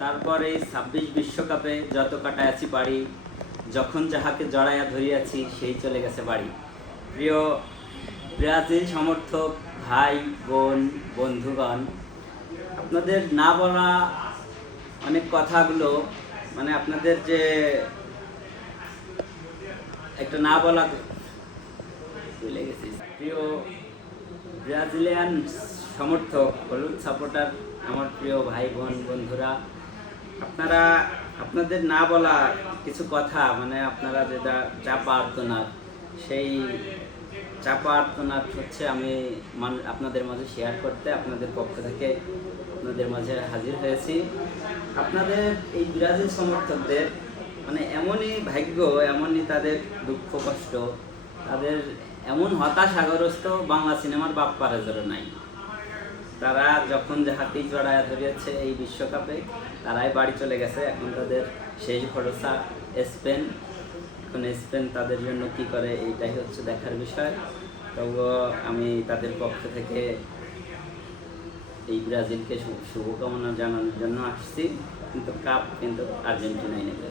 তারপরে ২৬ বিশ্বকাপে যত কাটায়াছি বাড়ি, যখন যাহাকে জড়াইয়া ধরিয়াছি সেই চলে গেছে বাড়ি। প্রিয় ব্রাজিল সমর্থক ভাই বোন বন্ধুগণ, আপনাদের না বলা অনেক কথাগুলো, মানে আপনাদের যে একটা না বলা ভুলে গেছি। প্রিয় ব্রাজিলিয়ান সমর্থক, হলুদ সাপোর্টার, আমার প্রিয় ভাই বোন বন্ধুরা, আপনারা আপনাদের না বলা কিছু কথা, মানে আপনারা যেটা চাপা আর্তনাদ, সেই চাপা আর্তনাদ হচ্ছে আমি আপনাদের মাঝে শেয়ার করতে আপনাদের পক্ষ থেকে আপনাদের মাঝে হাজির হয়েছি। আপনাদের এই ব্রাজিল সমর্থকদের মানে এমনই ভাগ্য, এমনই তাদের দুঃখ কষ্ট, তাদের এমন হতাশাগ্রস্ত, বাংলা সিনেমার বাপ পারেজরও নাই। তারা যখন যাহাতেই জড়ায় ধরিয়েছে এই বিশ্বকাপে, তারাই বাড়ি চলে গেছে। এখন তাদের শেষ ভরসা স্পেন। এখন স্পেন তাদের জন্য কি করে, এইটাই হচ্ছে দেখার বিষয়। তবুও আমি তাদের পক্ষ থেকে এই ব্রাজিলকে শুভকামনা জানানোর জন্য আসছি, কিন্তু কাপ কিন্তু আর্জেন্টিনাই নেবে।